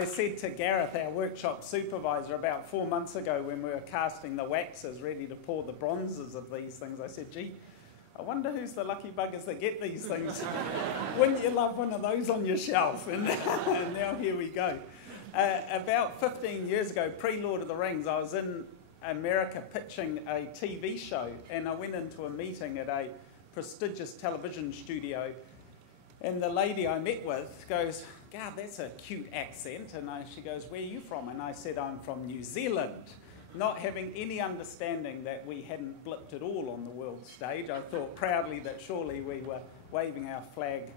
I said to Gareth, our workshop supervisor, about 4 months ago when we were casting the waxes ready to pour the bronzes of these things, I said, gee, I wonder who's the lucky buggers that get these things. Wouldn't you love one of those on your shelf? And now here we go. About 15 years ago, pre-Lord of the Rings, I was in America pitching a TV show, and I went into a meeting at a prestigious television studio, and the lady I met with goes, God, that's a cute accent. And she goes, where are you from? And I said, I'm from New Zealand. Not having any understanding that we hadn't blipped at all on the world stage. I thought proudly that surely we were waving our flag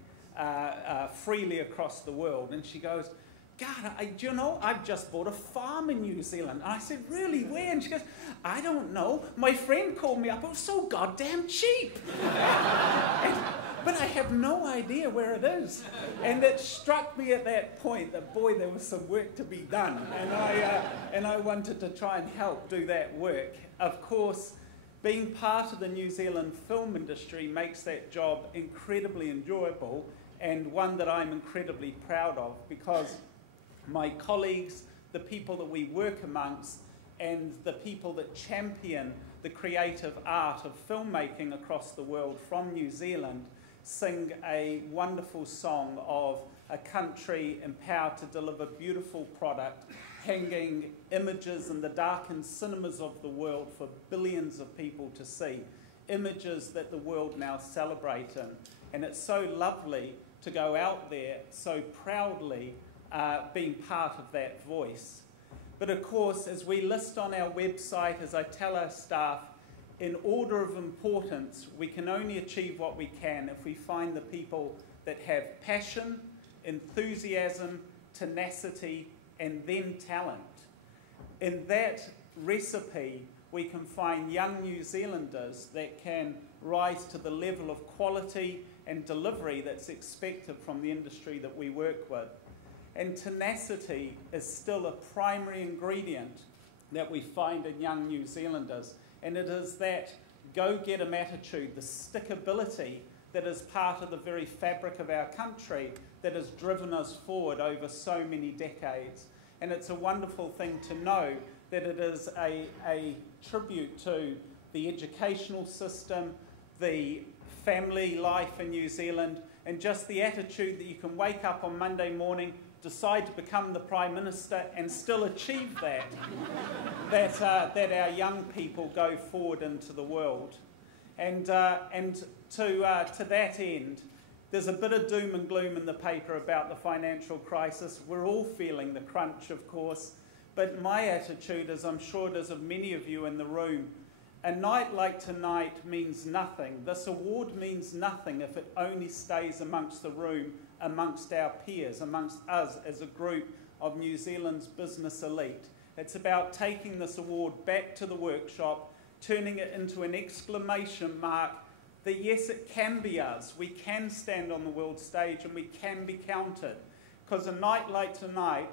freely across the world. And she goes, God, do you know, I've just bought a farm in New Zealand. And I said, really, where? And she goes, I don't know. My friend called me up. It was so goddamn cheap. But I have no idea where it is. And it struck me at that point that, boy, there was some work to be done. And I wanted to try and help do that work. Of course, being part of the New Zealand film industry makes that job incredibly enjoyable, and one that I'm incredibly proud of, because my colleagues, the people that we work amongst, and the people that champion the creative art of filmmaking across the world from New Zealand sing a wonderful song of a country empowered to deliver beautiful product, hanging images in the darkened cinemas of the world for billions of people to see, images that the world now celebrates in. And it's so lovely to go out there so proudly being part of that voice. But of course, as we list on our website, as I tell our staff, in order of importance, we can only achieve what we can if we find the people that have passion, enthusiasm, tenacity, and then talent. In that recipe, we can find young New Zealanders that can rise to the level of quality and delivery that's expected from the industry that we work with. And tenacity is still a primary ingredient that we find in young New Zealanders. And it is that go-get-em attitude, the stickability that is part of the very fabric of our country that has driven us forward over so many decades. And it's a wonderful thing to know that it is a tribute to the educational system, the family life in New Zealand, and just the attitude that you can wake up on Monday morning, decide to become the Prime Minister and still achieve that, that our young people go forward into the world. And to that end, there's a bit of doom and gloom in the paper about the financial crisis. We're all feeling the crunch, of course, but my attitude, as I'm sure it is of many of you in the room, a night like tonight means nothing. This award means nothing if it only stays amongst the room, amongst our peers, amongst us as a group of New Zealand's business elite. It's about taking this award back to the workshop, turning it into an exclamation mark that yes, it can be us. We can stand on the world stage and we can be counted. Because a night like tonight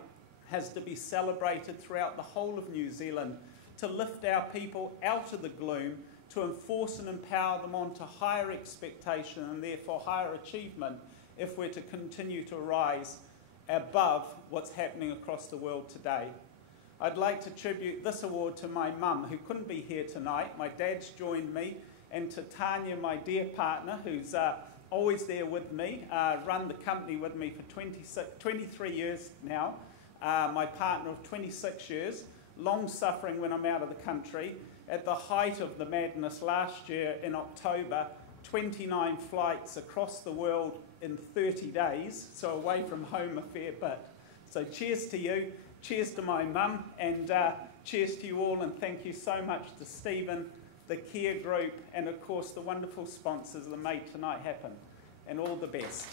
has to be celebrated throughout the whole of New Zealand to lift our people out of the gloom, to enforce and empower them on to higher expectation and therefore higher achievement if we're to continue to rise above what's happening across the world today. I'd like to tribute this award to my mum, who couldn't be here tonight. My dad's joined me, and to Tanya, my dear partner, who's always there with me, run the company with me for 23 years now, my partner of 26 years, long-suffering when I'm out of the country. At the height of the madness last year in October, 29 flights across the world in 30 days, so away from home a fair bit. So cheers to you, cheers to my mum, and cheers to you all, and thank you so much to Stephen, the Kia Group, and of course the wonderful sponsors that made tonight happen. And all the best.